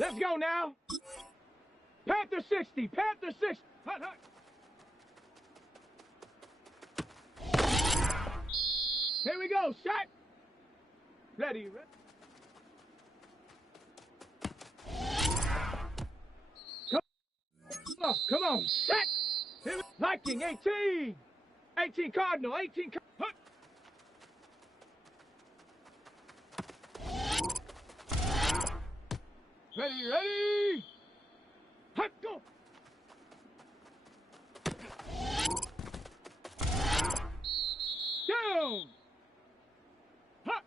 Let's go now. Panther 60. Panther 60. Hut, hut. Here we go. Shot. Ready. Come on. Come on. Shot. Viking 18. 18 Cardinal. 18 Cardinal. Ready, ready! Hut, go! Down! Hut!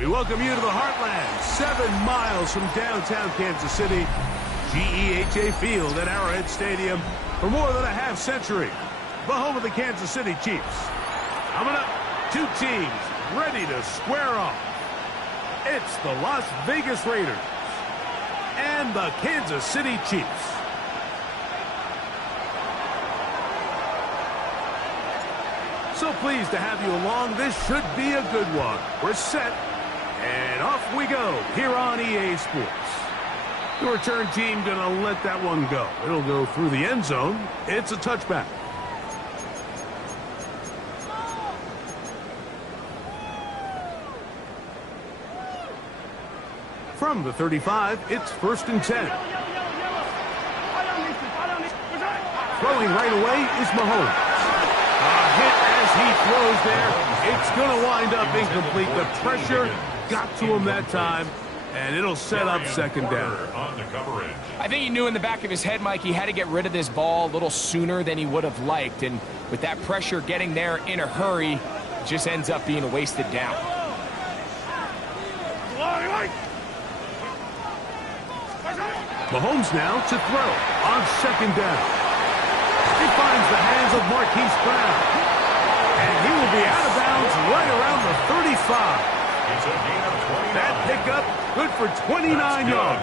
We welcome you to the Heartland, 7 miles from downtown Kansas City. GEHA Field at Arrowhead Stadium for more than a half-century. The home of the Kansas City Chiefs. Coming up, 2 teams ready to square off. It's the Las Vegas Raiders and the Kansas City Chiefs. So pleased to have you along. This should be a good one. We're set, and off we go here on EA Sports. The return team going to let that one go. It'll go through the end zone. It's a touchback. From the 35, it's 1st and 10. Throwing right away is Mahomes. A hit as he throws there. It's going to wind up incomplete. The pressure got to him that time, and it'll set up 2nd down. I think he knew in the back of his head, Mike, he had to get rid of this ball a little sooner than he would have liked. And with that pressure getting there in a hurry, it just ends up being a wasted down. Mahomes now to throw on 2nd down. He finds the hands of Marquise Brown. And he will be out of bounds right around the 35. That pickup good for 29 yards.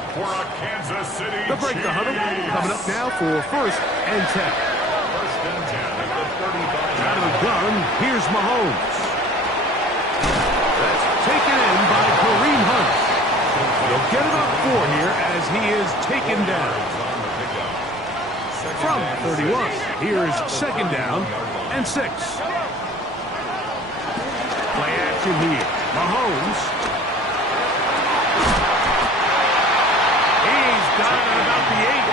To break the huddle, coming up now for 1st and 10. Out of the gun, here's Mahomes. That's taken in by Kareem Hunt. He'll get about 4 here as he is taken down. From 31, here's 2nd down and 6. Play action here. Mahomes. He's got it at about the 8.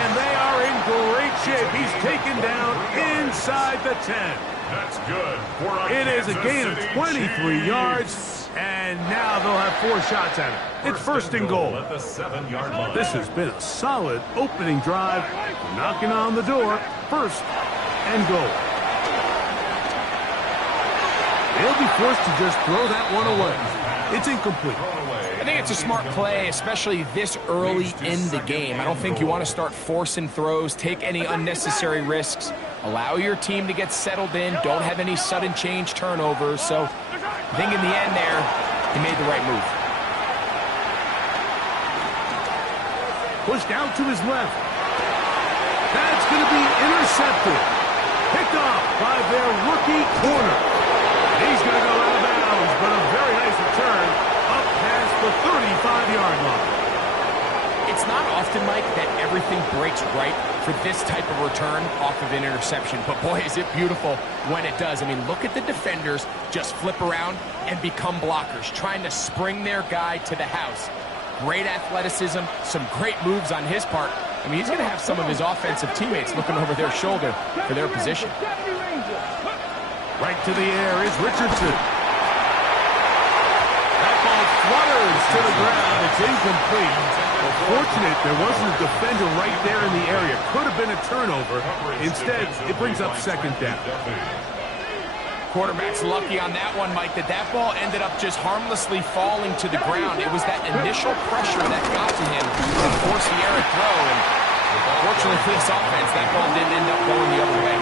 And they are in great shape. He's taken down inside the 10. That's good. It is a gain of 23 yards. And now they'll have 4 shots at it. It's 1st and goal. At the 7-yard line. This has been a solid opening drive. Knocking on the door. 1st and goal. They'll be forced to just throw that one away. It's incomplete. I think it's a smart play, especially this early in the game. I don't think you want to start forcing throws, take any unnecessary risks, allow your team to get settled in, don't have any sudden change turnovers. So I think in the end there, he made the right move. Pushed out to his left. That's going to be intercepted. Picked off by their rookie corner. He's going to go out of bounds, but a very nice return up past the 35-yard line. It's not often, Mike, that everything breaks right for this type of return off of an interception. But, boy, is it beautiful when it does. I mean, look at the defenders just flip around and become blockers, trying to spring their guy to the house. Great athleticism, some great moves on his part. I mean, he's going to have some of his offensive teammates looking over their shoulder for their position. Right to the air is Richardson. That ball flutters to the ground. It's incomplete. Well, fortunate there wasn't a defender right there in the area. Could have been a turnover. Instead, it brings up 2nd down. Quarterback's lucky on that one, Mike, that ball ended up just harmlessly falling to the ground. It was that initial pressure that got to him to force the errant throw. And fortunately for this offense, that ball didn't end up going the other way.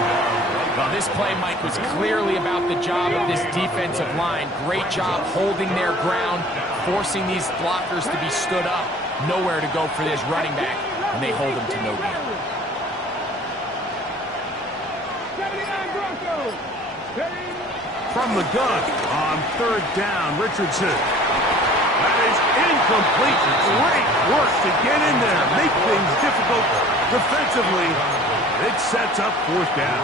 Well, this play, Mike, was clearly about the job of this defensive line. Great job holding their ground, forcing these blockers to be stood up. Nowhere to go for this running back, and they hold him to no gain. From the gun on 3rd down, Richardson. That is incomplete. Great work to get in there, make things difficult defensively. It sets up 4th down.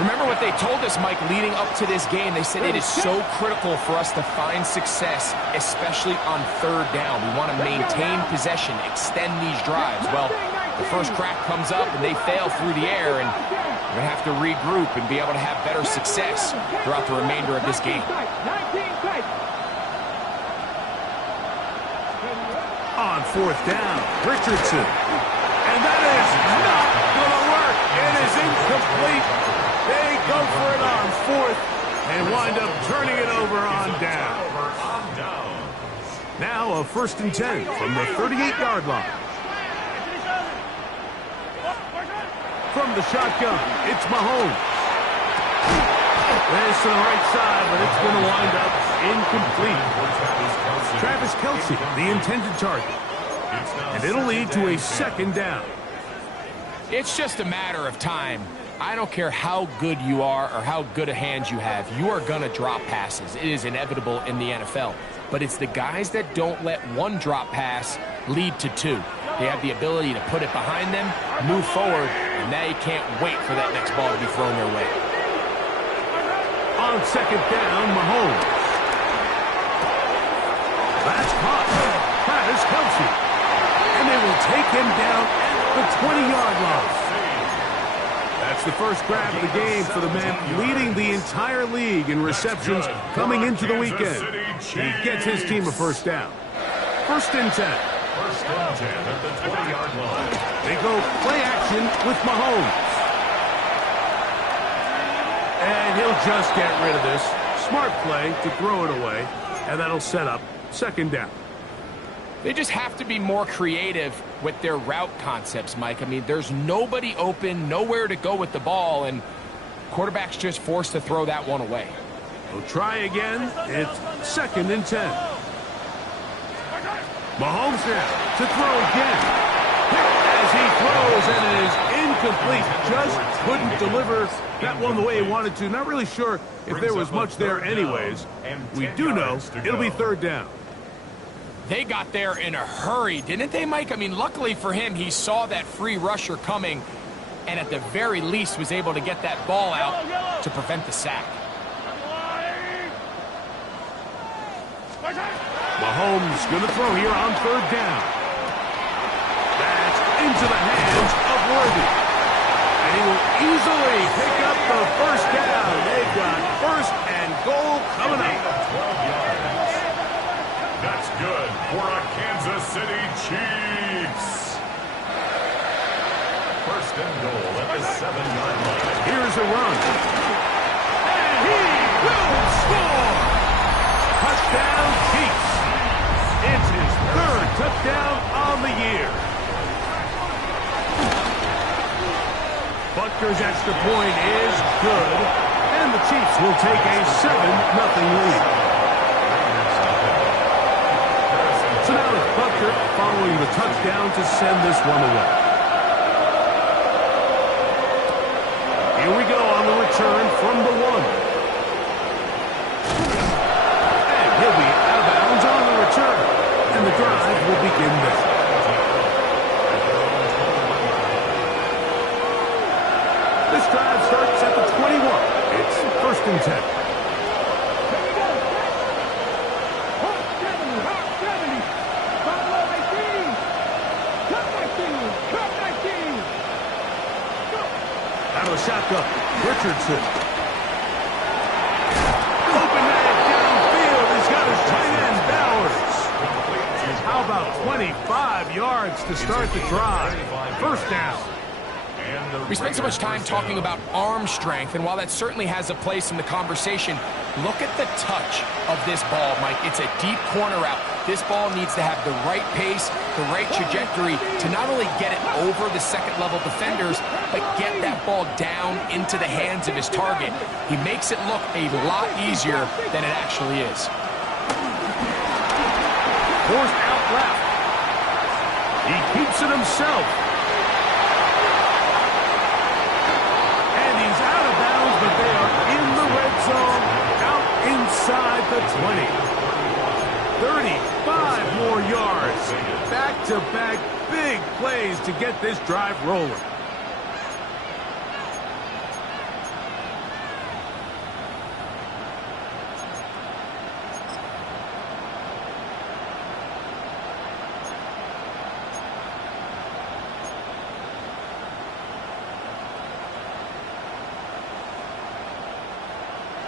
Remember what they told us, Mike, leading up to this game. They said it is so critical for us to find success, especially on 3rd down. We want to maintain possession, extend these drives. Well, the first crack comes up and they fail through the air, and we're going to have to regroup and be able to have better success throughout the remainder of this game. On 4th down, Richardson. And that is not going to work. It is incomplete. They go for it on 4th and wind up turning it over on down. Now a 1st and 10 from the 38-yard line. From the shotgun, it's Mahomes. There's to the right side, but it's going to wind up incomplete. Travis Kelce, the intended target. And it'll lead to a 2nd down. It's just a matter of time. I don't care how good you are or how good a hand you have. You are going to drop passes. It is inevitable in the NFL. But it's the guys that don't let one drop pass lead to 2. They have the ability to put it behind them, move forward, and they can't wait for that next ball to be thrown their way. On 2nd down, Mahomes. That's caught. Travis Kelce. And they will take him down at the 20-yard line. That's the first grab of the game for the man leading the entire league in receptions coming into the weekend. He gets his team a 1st down. 1st and 10. 1st and 10 at the 20-yard line. They go play action with Mahomes. And he'll just get rid of this. Smart play to throw it away. And that'll set up 2nd down. They just have to be more creative with their route concepts, Mike. I mean, there's nobody open, nowhere to go with the ball, and quarterback's just forced to throw that one away. We'll try again. It's 2nd and 10. Mahomes now to throw again. As he throws, and it is incomplete. Just couldn't deliver that one the way he wanted to. Not really sure if there was much there anyways. We do know it'll be 3rd down. They got there in a hurry, didn't they, Mike? I mean, luckily for him, he saw that free rusher coming and at the very least was able to get that ball out to prevent the sack. Mahomes going to throw here on 3rd down. That's into the hands of Worthy. And he will easily pick up the 1st down. They've got 1st and goal coming up. That's good for a Kansas City Chiefs. 1st and goal at the 7-yard line. Here's a run. And he will score. Touchdown Chiefs. It's his 3rd touchdown on the year. Butker's extra point is good. And the Chiefs will take a 7-0 lead. So now it's Butker following the touchdown to send this one away. Here we go on the return from the 1. And he'll be out of bounds on the return. And the drive will begin there. This drive starts at the 21. It's 1st and 10. Out of the shotgun, Richardson. Open man downfield. He's got his tight end, Bowers. How about 25 yards to start the drive? 1st down. We spend so much time talking about arm strength, and while that certainly has a place in the conversation, look at the touch of this ball, Mike. It's a deep corner route. This ball needs to have the right pace, the right trajectory to not only get it over the second-level defenders, but get that ball down into the hands of his target. He makes it look a lot easier than it actually is. Forced out left. He keeps it himself. And he's out of bounds, but they are in the red zone, out inside the 20. 35 more yards. Back-to-back big plays to get this drive rolling.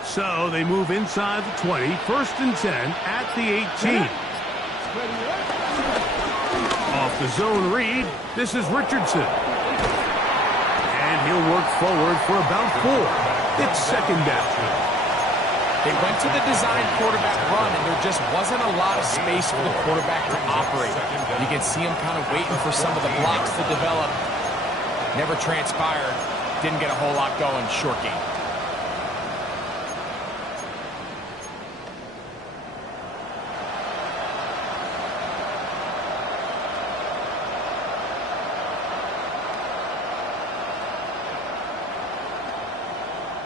So they move inside the 20, 1st and 10 at the 18. Off the zone read, this is Richardson. And he'll work forward for about 4. It's 2nd down. They went to the design quarterback run, and there just wasn't a lot of space for the quarterback to operate. You can see him kind of waiting for some of the blocks to develop. Never transpired. Didn't get a whole lot going. Short game.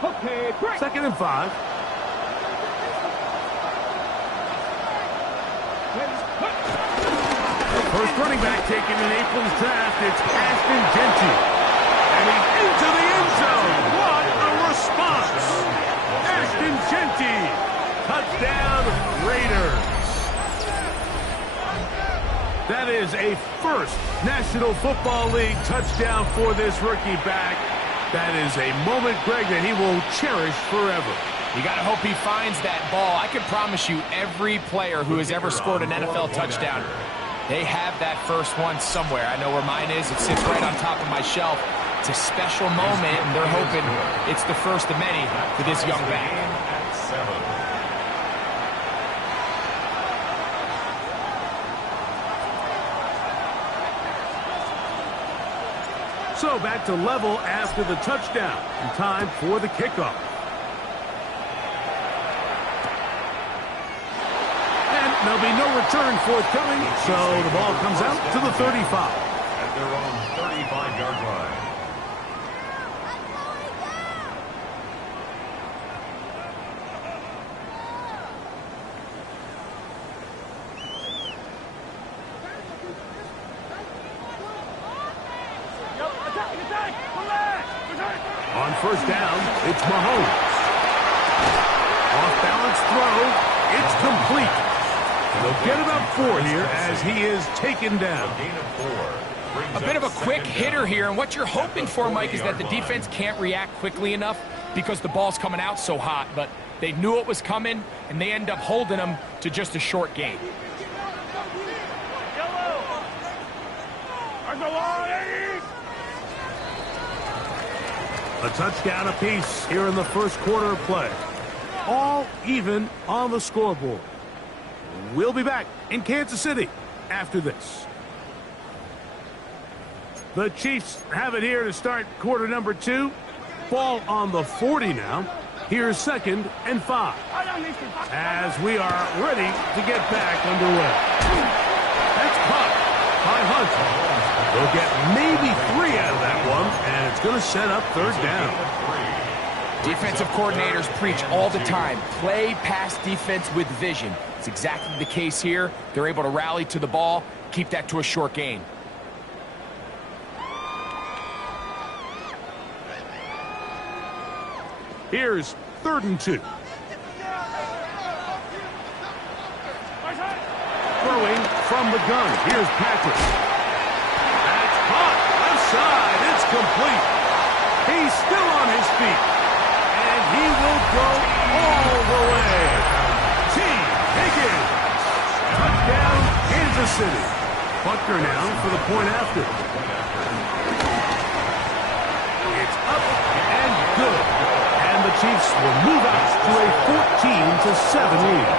Okay, break. 2nd and 5. First running back taken in April's draft, it's Ashton Genty. And he's into the end zone. What a response! Ashton Genty. Touchdown, Raiders. That is a first National Football League touchdown for this rookie back. That is a moment, Greg, that he will cherish forever. You got to hope he finds that ball. I can promise you every player who has ever scored an NFL touchdown, they have that first one somewhere. I know where mine is. It sits right on top of my shelf. It's a special moment, and they're hoping it's the first of many for this young back. So back to level after the touchdown. And time for the kickoff. And there'll be no return forthcoming, so the ball comes out to the 35. At their own 35-yard line. On first down, it's Mahomes. Off-balance throw. It's complete. They'll get about 4 here as he is taken down. A bit of a quick hitter here, and what you're hoping for, Mike, is that the defense can't react quickly enough because the ball's coming out so hot, but they knew it was coming, and they end up holding them to just a short gain. A touchdown apiece here in the first quarter of play. All even on the scoreboard. We'll be back in Kansas City after this. The Chiefs have it here to start quarter number 2. Ball on the 40 now. Here's 2nd and 5. As we are ready to get back underway. That's caught by Hunt. They'll get maybe 3 out of that one, and it's going to set up 3rd down. Defensive coordinators preach all the time, play pass defense with vision. It's exactly the case here. They're able to rally to the ball, keep that to a short gain. Here's 3rd and 2. Throwing from the gun. Here's Patrick. That's caught. Left side. It's complete. He's still on his feet. And he will go all the way. T. Higgins. Touchdown, Kansas City. Buckner now for the point after. It's up and good. And the Chiefs will move out to a 14-7 lead.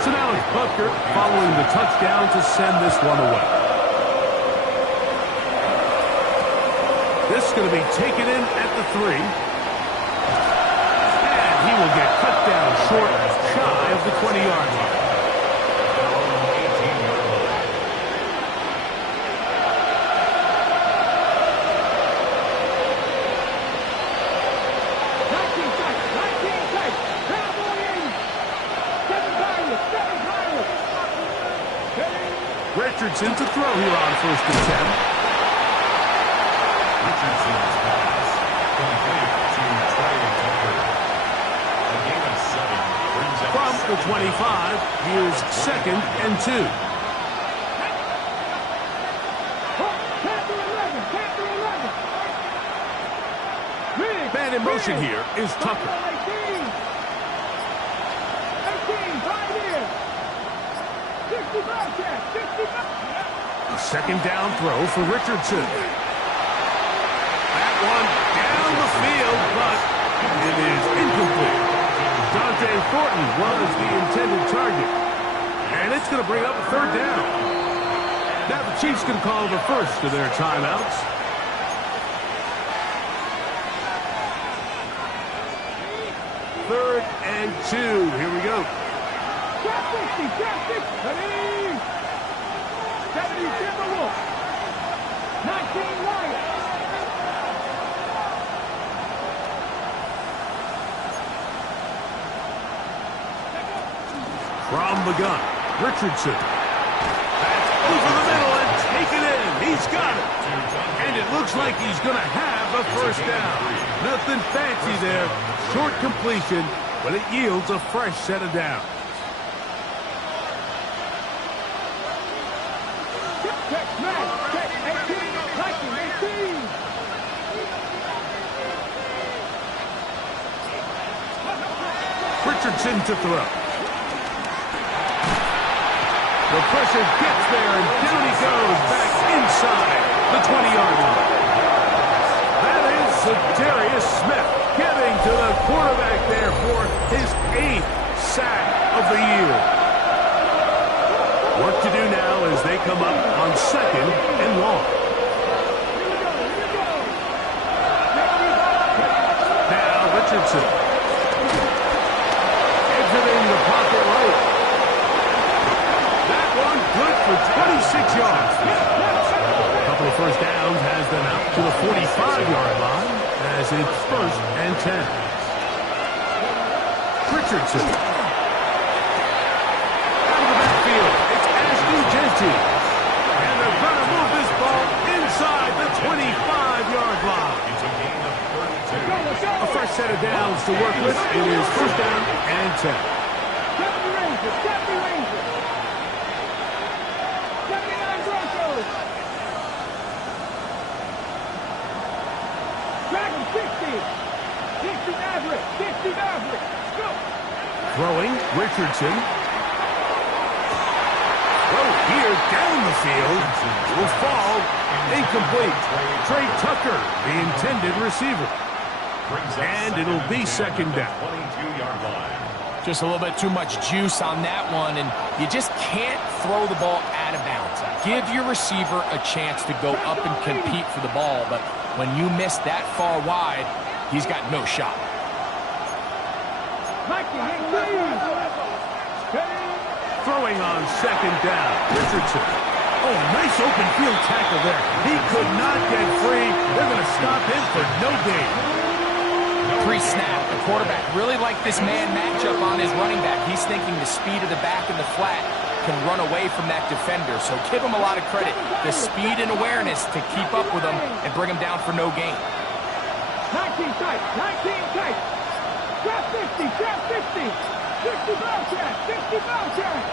So now it's Buckner following the touchdown to send this one away. This is going to be taken in at the 3. And he will get cut down short, shy of the 20-yard line. Richardson to throw here on 1st and 10. Richardson's pass complete to Trey Tucker. A gain of 7 brings up From the 25, here's 2nd and 2. Man in motion here is Tucker. 2nd down throw for Richardson. That one down the upfield, but it is incomplete. Dante Thornton was the intended target. And it's going to bring up a third down. Now the Chiefs can call the first of their timeouts. Third and 2. Here we go. Trap 60, trap 60. Ready? 70 Timberwolves. 19 Lions. From the gun, Richardson. That's over the middle and taken in. He's got it. And it looks like he's going to have a first down. Nothing fancy there. Short completion, but it yields a fresh set of downs. Check, man. Check, 18. Liking, 18. Richardson to throw. The pressure gets there, and down he goes back inside the 20-yard line. That is Darius Smith getting to the quarterback there for his 8th sack of the year. Work to do now as they come up on 2nd and long. Now Richardson. Exiting the pocket right. Good for 26 yards. A couple of first downs has them out to the 45-yard line as it's 1st and 10. Richardson. Out of the backfield, it's Ashton Genty. And they're going to move this ball inside the 25-yard line. A fresh set of downs to work with. It is 1st down and 10. Deputy Rangers, Deputy Rangers. 79 Broncos. Dragon 60. 60 Maverick. 60 Maverick. Go. Throwing, Richardson. Throw here down the field. Will fall. Incomplete. Trey Tucker, the intended receiver. And it'll be 2nd down. 22-yard line. Just a little bit too much juice on that one, and you just can't throw the ball out of bounds. Give your receiver a chance to go up and compete for the ball, but when you miss that far wide, he's got no shot. Throwing on 2nd down, Richardson. Oh, nice open field tackle there. He could not get free. They're going to stop him for no gain. Pre-snap, the quarterback really liked this man matchup on his running back. He's thinking the speed of the back and the flat can run away from that defender. So give him a lot of credit. The speed and awareness to keep up with him and bring him down for no gain. 19 tight, 19 tight. Trap 50, trap 50. 60 Bobcat, 60 Bobcat.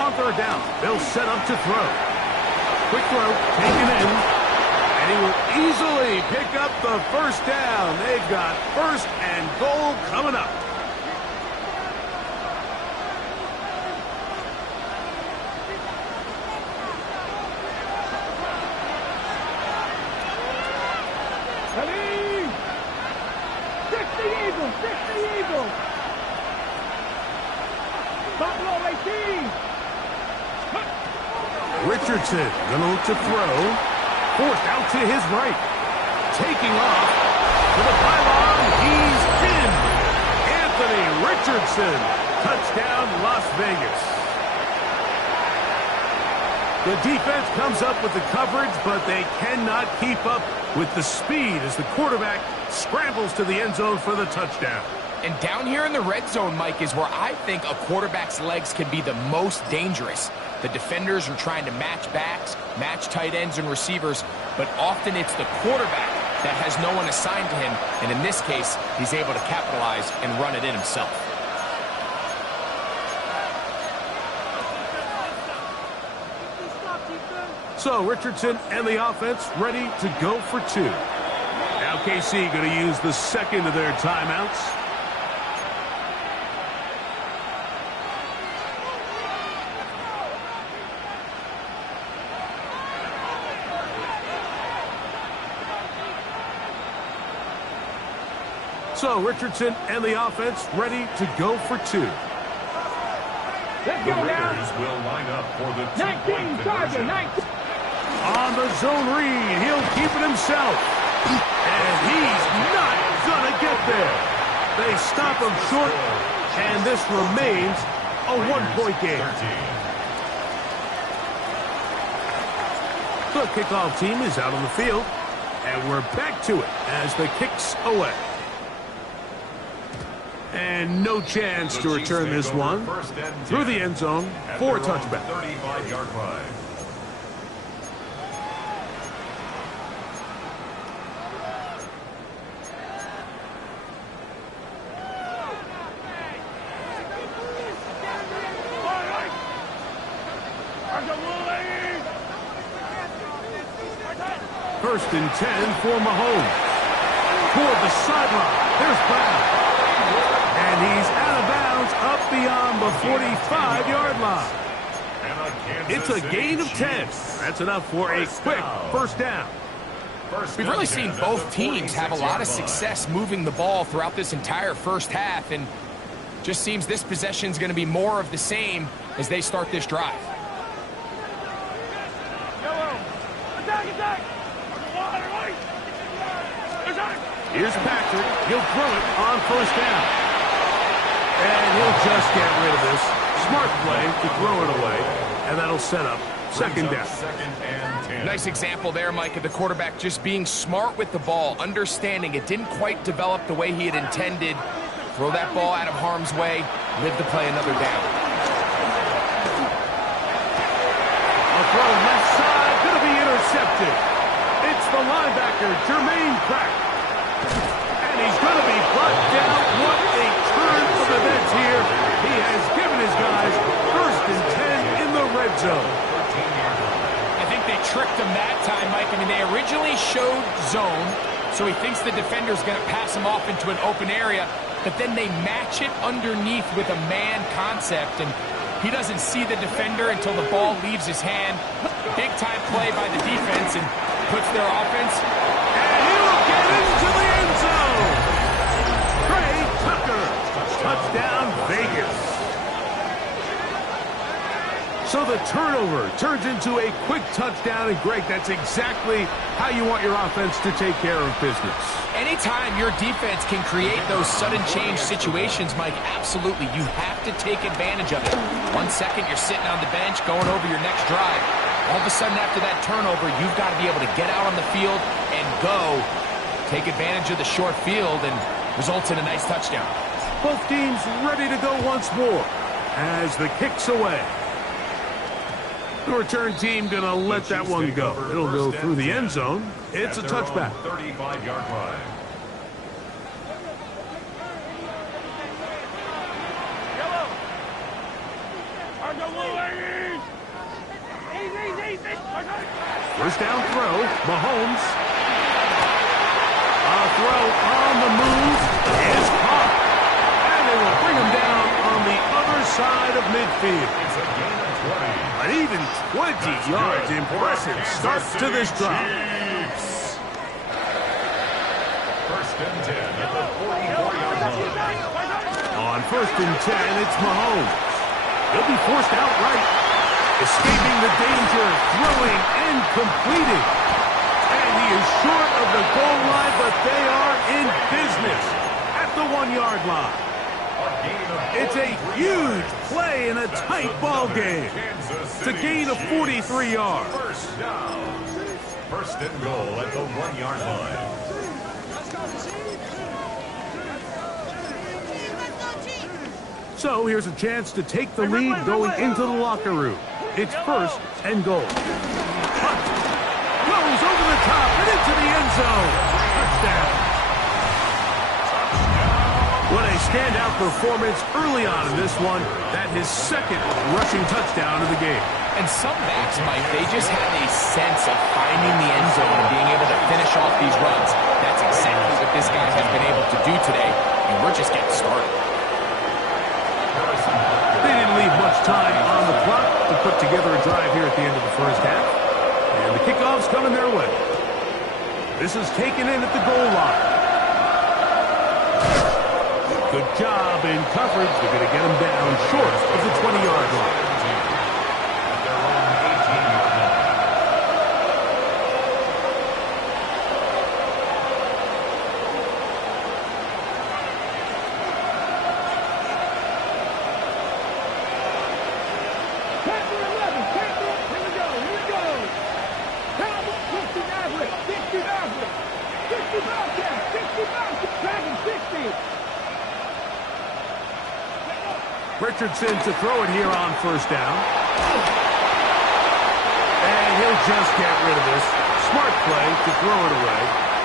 On 3rd down, they'll set up to throw. Quick throw, taken in. He will easily pick up the 1st down. They've got 1st and goal coming up. Ready? 60 Eagles, 60 Eagles. Buffalo 18. Richardson going to look to throw. Forced out to his right. Taking off to the pylon. He's in. Anthony Richardson. Touchdown, Las Vegas. The defense comes up with the coverage, but they cannot keep up with the speed as the quarterback scrambles to the end zone for the touchdown. And down here in the red zone, Mike, is where I think a quarterback's legs can be the most dangerous. The defenders are trying to match backs, match tight ends and receivers, but often it's the quarterback that has no one assigned to him, and in this case, he's able to capitalize and run it in himself. So Richardson and the offense ready to go for 2. Now KC going to use the 2nd of their timeouts. So Richardson and the offense ready to go for two. Let's The go now. Raiders will line up for the 19 two-point Charger, conversion. 19. On the zone read, he'll keep it himself. And he's not gonna get there. They stop him short, and this remains a one-point game. 13. The kickoff team is out on the field, and we're back to it as the kick's away. And no chance to return this one through the end zone for a touchback. 35-yard line. First and 10 for Mahomes. Toward the sideline. There's Brown. And he's out of bounds up beyond the 45-yard line. It's a gain of 10. That's enough for a quick first down. We've really seen both teams have a lot of success moving the ball throughout this entire first half, and just seems this possession is going to be more of the same as they start this drive. Here's Patrick. He'll throw it on first down. And he'll just get rid of this. Smart play to throw it away. And that'll set up second down. Second and 10. Nice example there, Mike, of the quarterback just being smart with the ball, understanding it didn't quite develop the way he had intended. Throw that ball out of harm's way, live to play another down. A throw left side, going to be intercepted. It's the linebacker, Jermaine Pratt. And he's going to be brought down. What a turn of events here. He has given his guys first and 10 in the red zone. I think they tricked him that time, Mike. I mean, they originally showed zone, so he thinks the defender's going to pass him off into an open area, but then they match it underneath with a man concept, and he doesn't see the defender until the ball leaves his hand. Big-time play by the defense and puts their offense. And he will get into the end zone. Trey Tucker. Touchdown, Vegas. So the turnover turns into a quick touchdown, and Greg, that's exactly how you want your offense to take care of business. Anytime your defense can create those sudden change situations, Mike, absolutely, you have to take advantage of it. 1 second, you're sitting on the bench, going over your next drive. All of a sudden, after that turnover, you've got to be able to get out on the field and go, take advantage of the short field, and results in a nice touchdown. Both teams ready to go once more as the kick's away. The return team going to let that one go. It'll go through the end zone. It's a touchback. 35-yard line. First down throw, Mahomes. A throw on the move is caught. And they will bring him down on the other side of midfield. It's a gain of 20. An even 20 yards. Impressive start to this drive. First and 10 at the 44-yard line. On first and 10, it's Mahomes. He'll be forced outright. Escaping the danger, throwing and completing. And he is short of the goal line, but they are in business at the 1-yard line. It's a huge play in a tight ball game. It's a gain of 43 yards. First down. First and goal at the 1-yard line. So here's a chance to take the lead going into the locker room. It's first and goal. Punt. Goes over the top and into the end zone. Touchdown. What a standout performance early on in this one. That his second rushing touchdown of the game. And some backs, Mike, they just have a sense of finding the end zone and being able to finish off these runs. That's exactly what this guy has been able to do today, and we're just getting started. They didn't leave much time on the clock to put together a drive here at the end of the first half. And the kickoff's coming their way. This is taken in at the goal line. Good job in coverage. They're going to get him down short of the 20-yard line. At their own 18-yard line. Richardson to throw it here on first down. And he'll just get rid of this. Smart play to throw it away.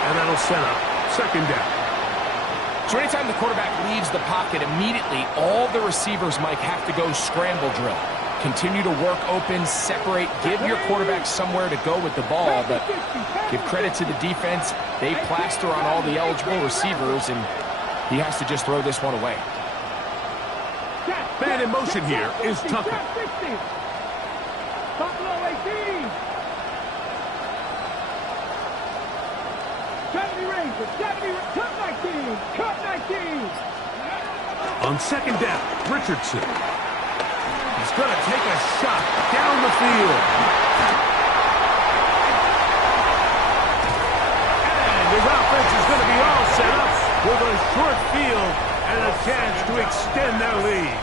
And that'll set up second down. So anytime the quarterback leaves the pocket, immediately all the receivers, Mike, have to go scramble drill. Continue to work open, separate, give your quarterback somewhere to go with the ball, but give credit to the defense. They plaster on all the eligible receivers, and he has to just throw this one away. Man in motion here is Tucker. Buffalo 18. 70 Rangers, 70, cut 19, cut 19. On second down, Richardson. He's going to take a shot down the field. And his offense is going to be all set up with a short field and a chance to extend their lead.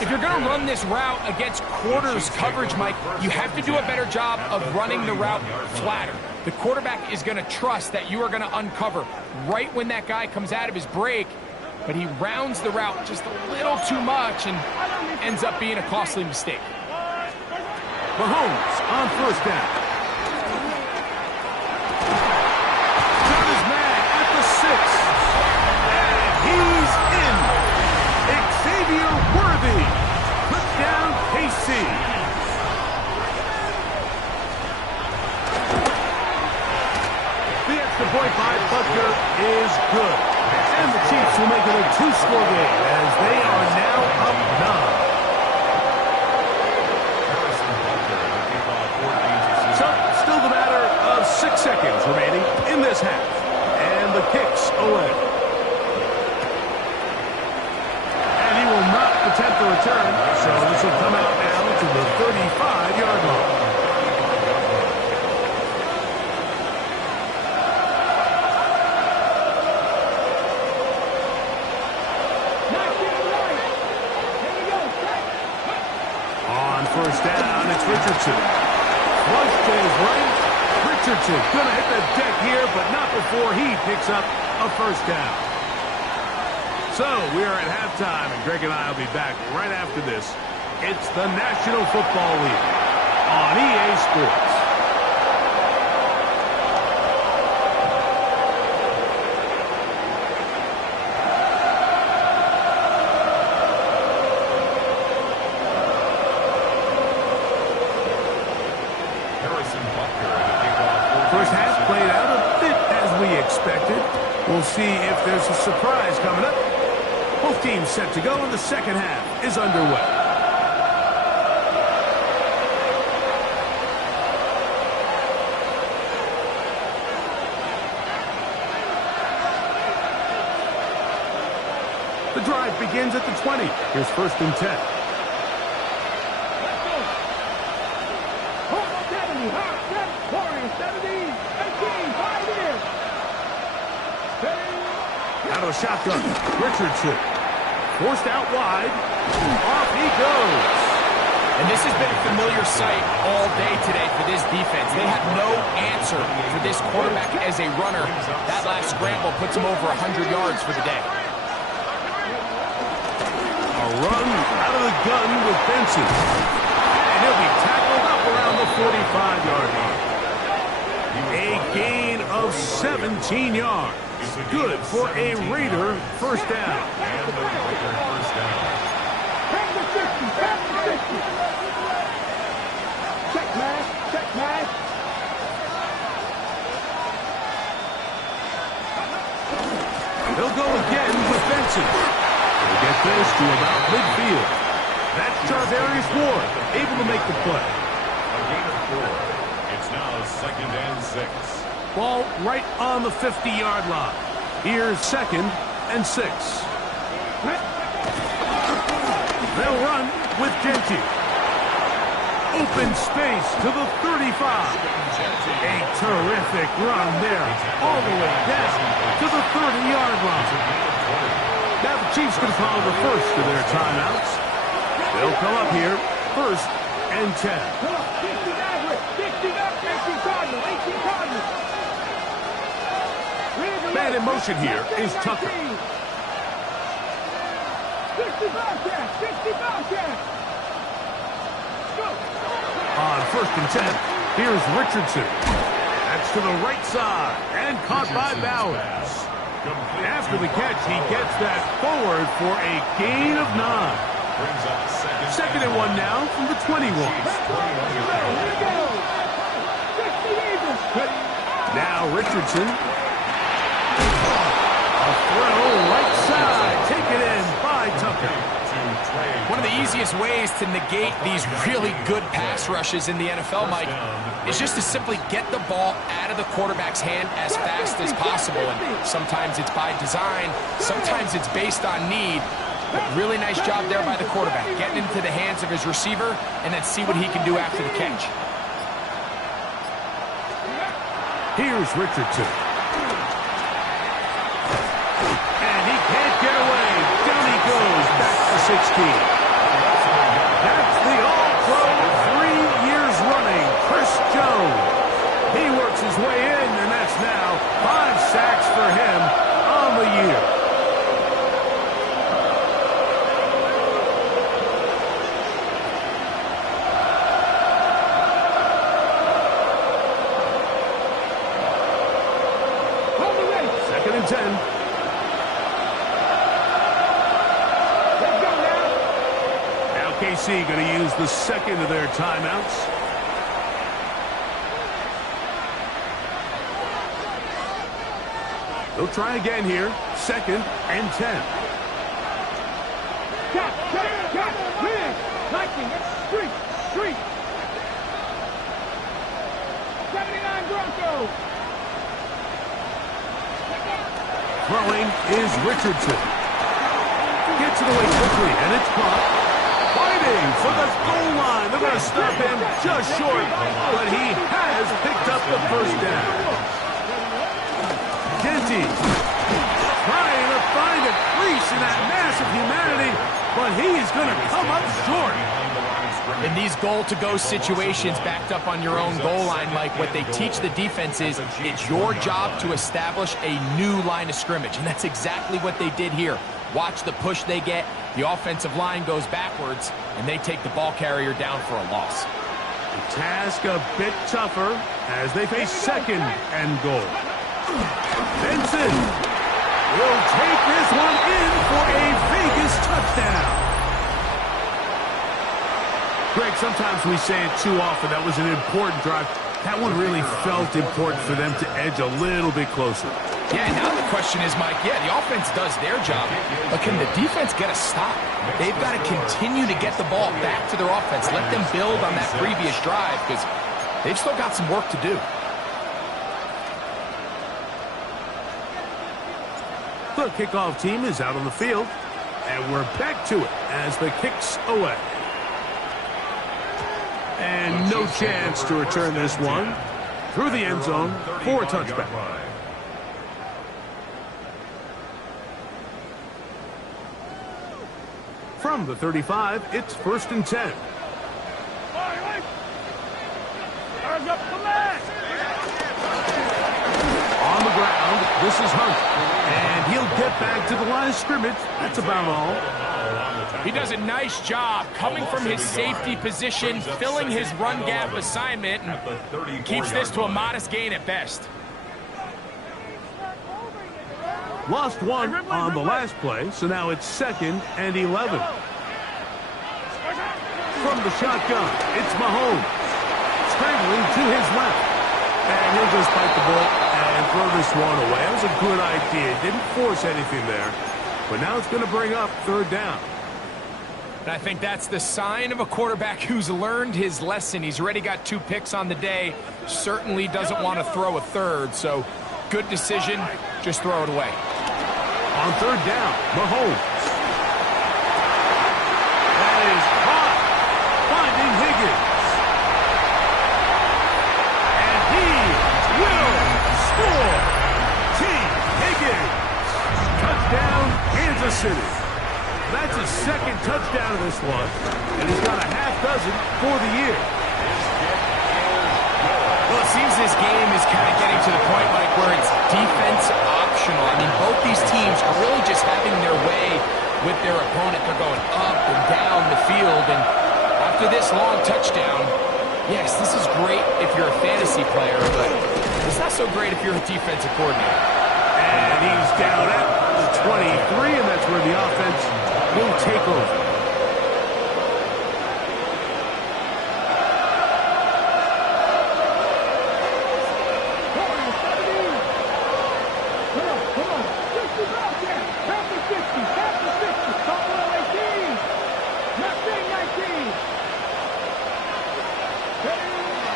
If you're going to run this route against quarters coverage, Mike, you have to do a better job of running the route flatter. The quarterback is going to trust that you are going to uncover right when that guy comes out of his break, but he rounds the route just a little too much and ends up being a costly mistake. Mahomes on first down. Got his man at the 6. And he's in. Xavier Worthy. Put down KC. The extra point by Butker is good. And the Chiefs will make it a 2-score game as they are now up 9. So, still the matter of 6 seconds remaining in this half. And the kick's away. And he will not attempt the return, so this will come out now to the 35-yard line. On first down, it's Richardson. Flush to his right. Richardson going to hit the deck here, but not before he picks up a first down. So we are at halftime, and Greg and I will be back right after this. It's the National Football League on EA Sports. First half played out a bit as we expected. We'll see if there's a surprise coming up. Both teams set to go, and the second half is underway. The drive begins at the 20. Here's first and 10. Out of a shotgun, Richardson. Forced out wide. Off he goes. And this has been a familiar sight all day today for this defense. They have no answer for this quarterback as a runner. That last scramble puts him over 100 yards for the day. A run out of the gun with Benson. And he'll be tackled up around the 45-yard line. A gain of 17 yards. Good for a Raider first down. And the Raider first down. Check match, check match. He'll go again with Benson. He'll get this to about midfield. That's Charvarius Ward, able to make the play. A gain of 4. It's now second and 6. Ball right on the 50-yard line. Here's second and 6. They'll run with Genty. Open space to the 35. A terrific run there, all the way down to the 30-yard line. Now the Chiefs can call the first of their timeouts. They'll come up here, 1st and 10. Come on, 60 Maverick, 60 Maverick, 18 Cardinals, 18 Cardinals. Man in motion here is Tucker. 60 Bobcats, 60 Bobcats. Go. On 1st and 10, here's Richardson. That's to the right side and caught by Bowers. After the catch, he gets that forward for a gain of 9. 2nd and 1 now from the 21. Now Richardson. A throw right side. Taken in by Tucker. One of the easiest ways to negate these really good pass rushes in the NFL, Mike, is just to simply get the ball out of the quarterback's hand as fast as possible. And sometimes it's by design, sometimes it's based on need. But really nice job there by the quarterback, getting into the hands of his receiver and then see what he can do after the catch. Here's Richardson. And he can't get away. Down he goes, back to 16. That's the All-Pro 3 years running, Chris Jones. He works his way in, and that's now 5 sacks for him on the year. Second and 10. Now KC going to use the second of their timeouts. They'll try again here. 2nd and 10. Cat, win. Lightning, street. 79 Broncos. Throwing is Richardson. Gets it away quickly, and it's caught. Fighting for the goal line. They're going to stop him just short, but he has picked up the first down. Genty trying to find a crease in that mass of humanity, but he's going to come up short. In these goal-to-go situations backed up on your own goal line, Mike, what they teach the defense is it's your job to establish a new line of scrimmage, and that's exactly what they did here. Watch the push they get. The offensive line goes backwards, and they take the ball carrier down for a loss. The task a bit tougher as they face 2nd and goal. Benson will take this one in for a Vegas touchdown. Greg, sometimes we say it too often. That was an important drive. That one really felt important for them to edge a little bit closer. Yeah, now the question is, Mike, the offense does their job, but can the defense get a stop? They've got to continue to get the ball back to their offense. Let them build on that previous drive because they've still got some work to do. The kickoff team is out on the field, and we're back to it as the kick's away. And no chance to return this one through the end zone for a touchback. From the 35, it's 1st and 10. On the ground, this is Hunt. And he'll get back to the line of scrimmage. That's about all. He does a nice job coming from his safety position, filling his run gap assignment, and keeps this to a modest gain at best. Lost one on the last play, so now it's 2nd and 11. From the shotgun, it's Mahomes. Scrambling to his left. And he'll just bite the ball and throw this one away. That was a good idea. Didn't force anything there. But now it's going to bring up 3rd down. And I think that's the sign of a quarterback who's learned his lesson. He's already got 2 picks on the day. Certainly doesn't want to throw a 3rd. So good decision. Just throw it away. On 3rd down, Mahomes. Kansas City. That's his second touchdown of this one, and he's got a half dozen for the year. Well, it seems this game is kind of getting to the point, Mike, where it's defense optional. I mean, both these teams are really just having their way with their opponent. They're going up and down the field, and after this long touchdown, yes, this is great if you're a fantasy player, but it's not so great if you're a defensive coordinator. And he's down at the 23, and that's where the offense will take over.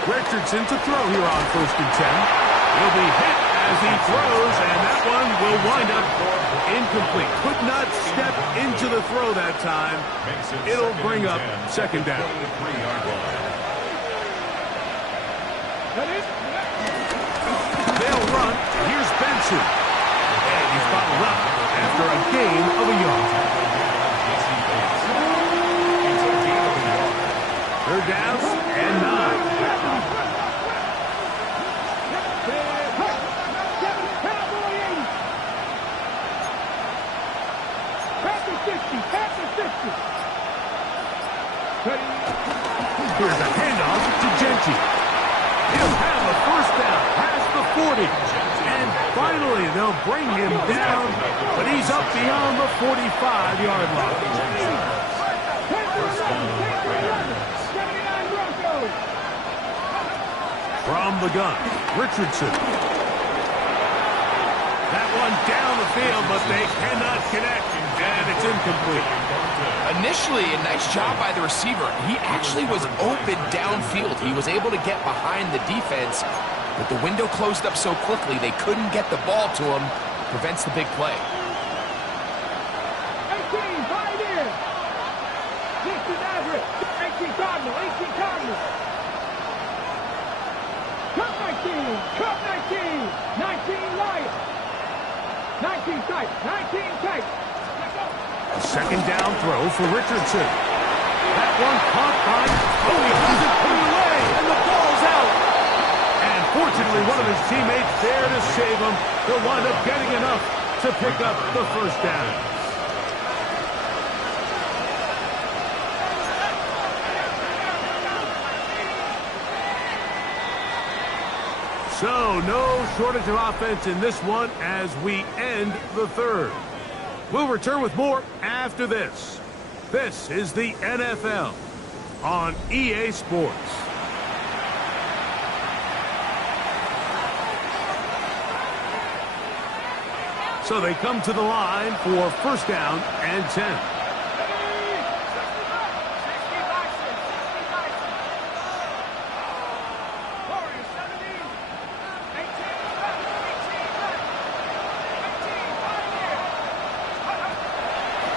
Richardson to throw here on 1st and 10. He'll be hit as he throws, and that one will wind up incomplete. Could not step into the throw that time. It'll bring up 2nd down. They'll run. Here's Benson. And he's bottled up after a gain of a yard. 3rd down and 9. Here's a handoff to Gentry. He'll have a 1st down past the 40. And finally, they'll bring him down, but he's up beyond the 45-yard line. From the gun, Richardson. That one down the field, but they cannot connect, and it's incomplete. Initially, a nice job by the receiver. He actually was open downfield. He was able to get behind the defense, but the window closed up so quickly they couldn't get the ball to him. Prevents the big play. 18, right in. 18 Everett. 18 Cardinal. 18 Cardinal. Cup 19. Cup 19. 19 Lions. 19 tight. 19 tight. A 2nd down throw for Richardson. That one caught by... Oh, he doesn't put it away, and the ball's out. And fortunately, one of his teammates there to save him. He'll wind up getting enough to pick up the 1st down. So, no shortage of offense in this one as we end the 3rd. We'll return with more after this. This is the NFL on EA Sports. So they come to the line for 1st down and 10.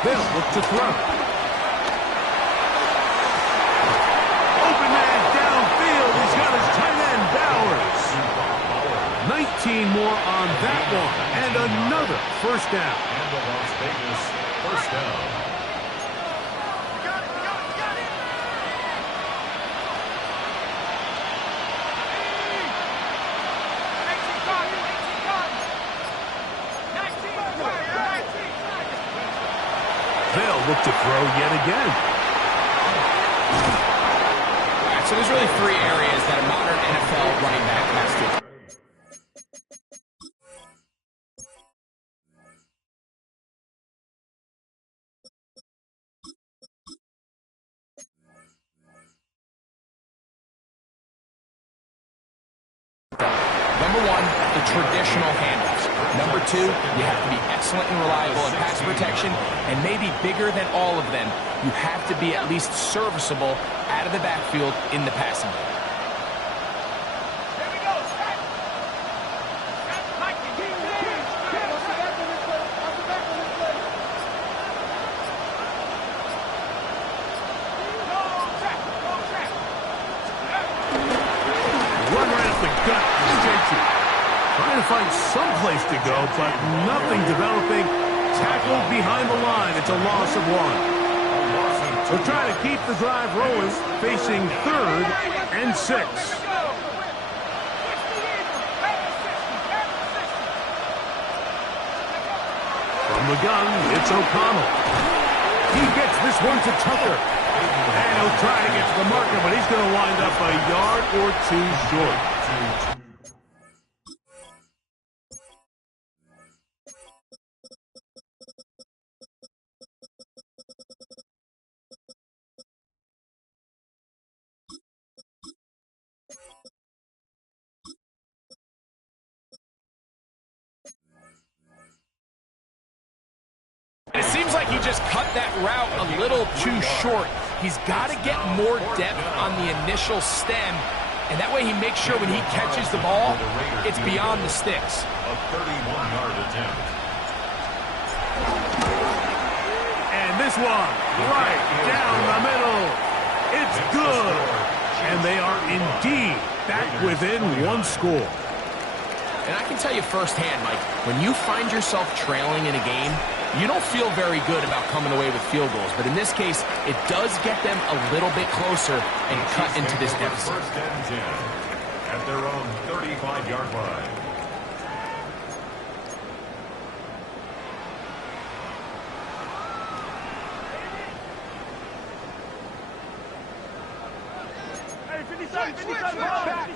They'll look to throw. Open man downfield. He's got his tight end, Bowers. 19 more on that one. And another 1st down. And the Las Vegas 1st down. They'll look to throw yet again. All right, so there's really 3 areas that a modern NFL running back has to. Number 1, the traditional handoffs. Number 2, you have to be excellent and reliable in pass protection, and maybe bigger than all of them, you have to be at least serviceable out of the backfield in the passing game. Trying to find some place to go, but nothing developing. tackled behind the line. It's a loss of 1. They're trying to keep the drive rolling, facing 3rd and 6. From the gun, it's O'Connell. He gets this one to Tucker. And he'll try to get to the marker, but he's going to wind up a yard or 2 short. It seems like he just cut that route a little too short. He's got to get more depth on the initial stem, and that way he makes sure when he catches the ball, it's beyond the sticks. A 31-yard attempt. And this one, right down the middle. It's good. And they are indeed back within 1 score. And I can tell you firsthand, Mike, when you find yourself trailing in a game, you don't feel very good about coming away with field goals. But in this case, it does get them a little bit closer and cut into this deficit. 1st and 10 at their own 35-yard line. Hey, 57, 57, back.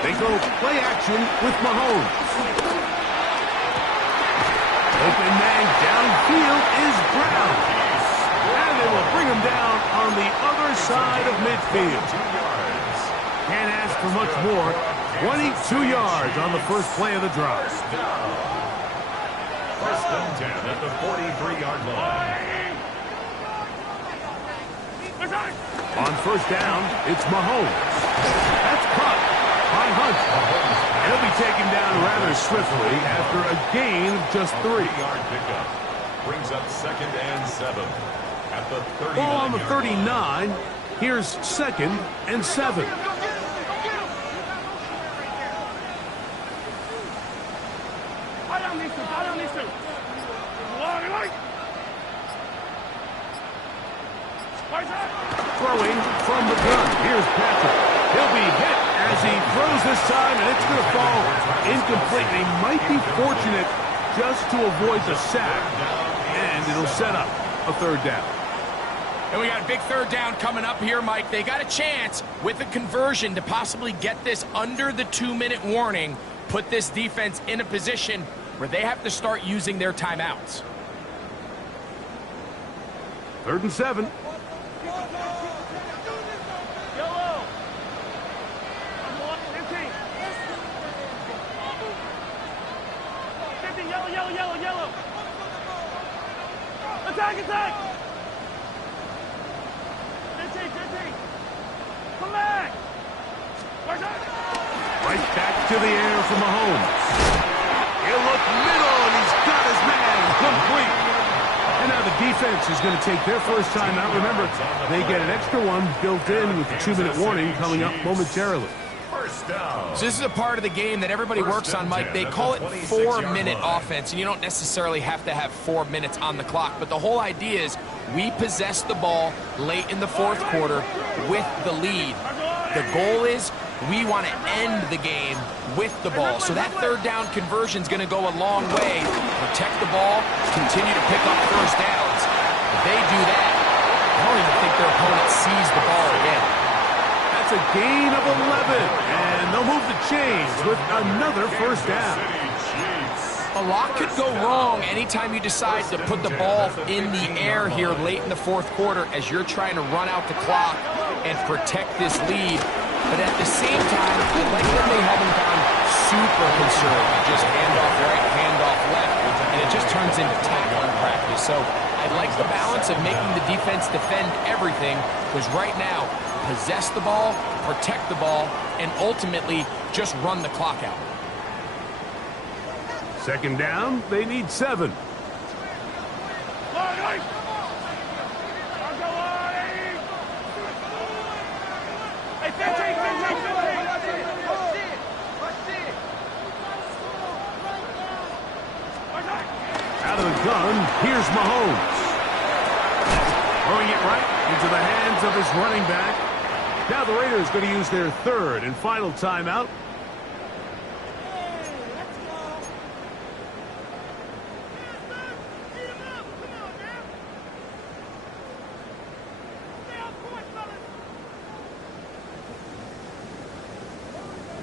They go play action with Mahomes. Open man downfield is Brown. And they will bring him down on the other side of midfield. Can't ask for much more. 22 yards on the first play of the drive. 1st and 10 at the 43-yard line. On 1st down, it's Mahomes. That's caught by Hunt. And he'll be taken down rather swiftly after a gain of just 3. 3-yard pickup brings up 2nd and 7 at the 39-yard Ball on the line. 39. Here's 2nd and 7. Throwing from the gun. Here's Patrick. He'll be hit as he throws this time, and it's going to fall incomplete. He might be fortunate just to avoid the sack, and it'll set up a 3rd down. And we got a big 3rd down coming up here, Mike. They got a chance with a conversion to possibly get this under the 2-minute warning, put this defense in a position where they have to start using their timeouts. 3rd and 7. Yellow. Attack! 15. Come back! Right back to the air for Mahomes. He'll look middle, and he's got his man complete. And now the defense is going to take their first time out. Remember, they get an extra one built in with the 2-minute warning coming up momentarily. So this is a part of the game that everybody works on, Mike. They call it 4-minute offense, and you don't necessarily have to have 4 minutes on the clock. But the whole idea is we possess the ball late in the 4th quarter with the lead. The goal is we want to end the game with the ball. So that 3rd down conversion is going to go a long way. Protect the ball, continue to pick up 1st downs. If they do that, I don't even think their opponent sees the ball again. That's a gain of 11, and they'll move the chains with another 1st down. A lot could go wrong anytime you decide to put the ball in the air here late in the 4th quarter as you're trying to run out the clock and protect this lead. But at the same time, I like that they haven't gone super conservative. Just handoff right, handoff left, and it just turns into tackling practice. So I like the balance of making the defense defend everything, because right now, possess the ball, protect the ball, and ultimately just run the clock out. 2nd down, they need 7. out of the gun. Here's Mahomes. Throwing it right into the hands of his running back. Now the Raiders going to use their third and final timeout.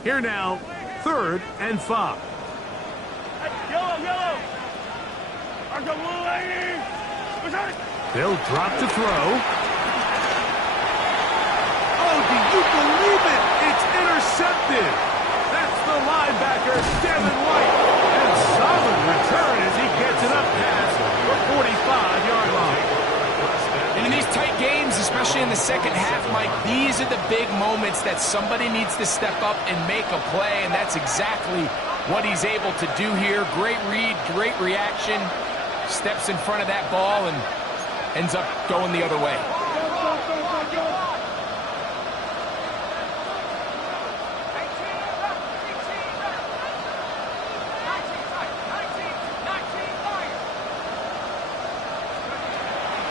Here now, 3rd and 5. Yellow. They'll drop to throw. Oh, do you believe it? It's intercepted. That's the linebacker, Devin White. And a solid return as he gets it up past the 45-yard line. And in these tight games, especially in the second half, Mike, these are the big moments that somebody needs to step up and make a play, and that's exactly what he's able to do here. Great read, great reaction, steps in front of that ball and ends up going the other way.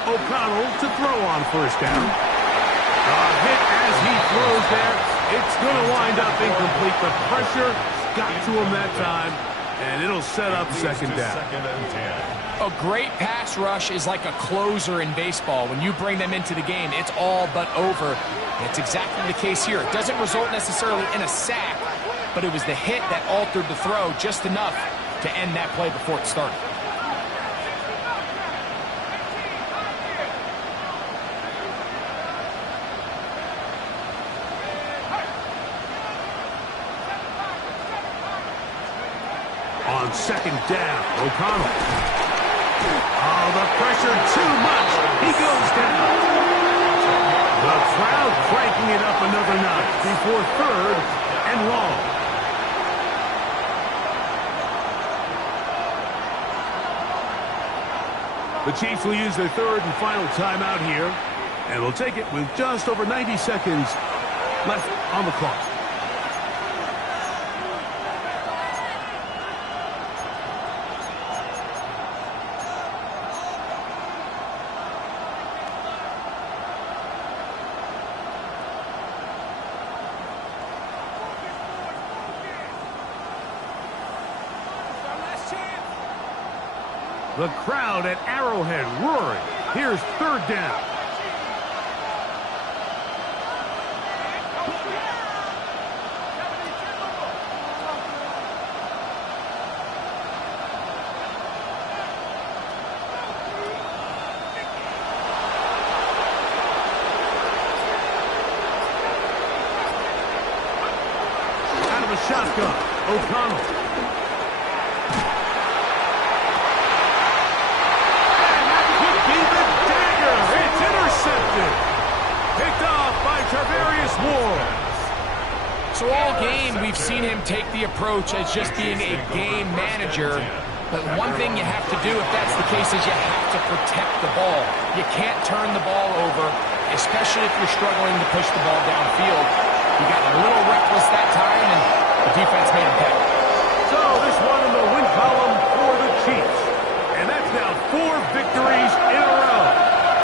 O'Connell to throw on 1st down. A hit as he throws there. It's going to wind up incomplete. The pressure got to him that time, and it'll set up 2nd down. A great pass rush is like a closer in baseball. When you bring them into the game, it's all but over. And it's exactly the case here. It doesn't result necessarily in a sack, but it was the hit that altered the throw just enough to end that play before it started. On 2nd down, O'Connell. Oh, the pressure too much. He goes down. The crowd cranking it up another notch before 3rd and long. The Chiefs will use their 3rd and final timeout here, and will take it with just over 90 seconds left on the clock. The crowd at Arrowhead roaring. Here's 3rd down. Out of a shotgun, O'Connell. Picked off by Tarvarius Ward. So all game, we've seen him take the approach as just being a game manager. But one thing you have to do if that's the case is you have to protect the ball. You can't turn the ball over, especially if you're struggling to push the ball downfield. He got a little reckless that time, and the defense made him pay. So this one in the win column for the Chiefs. And that's now 4 victories in a row.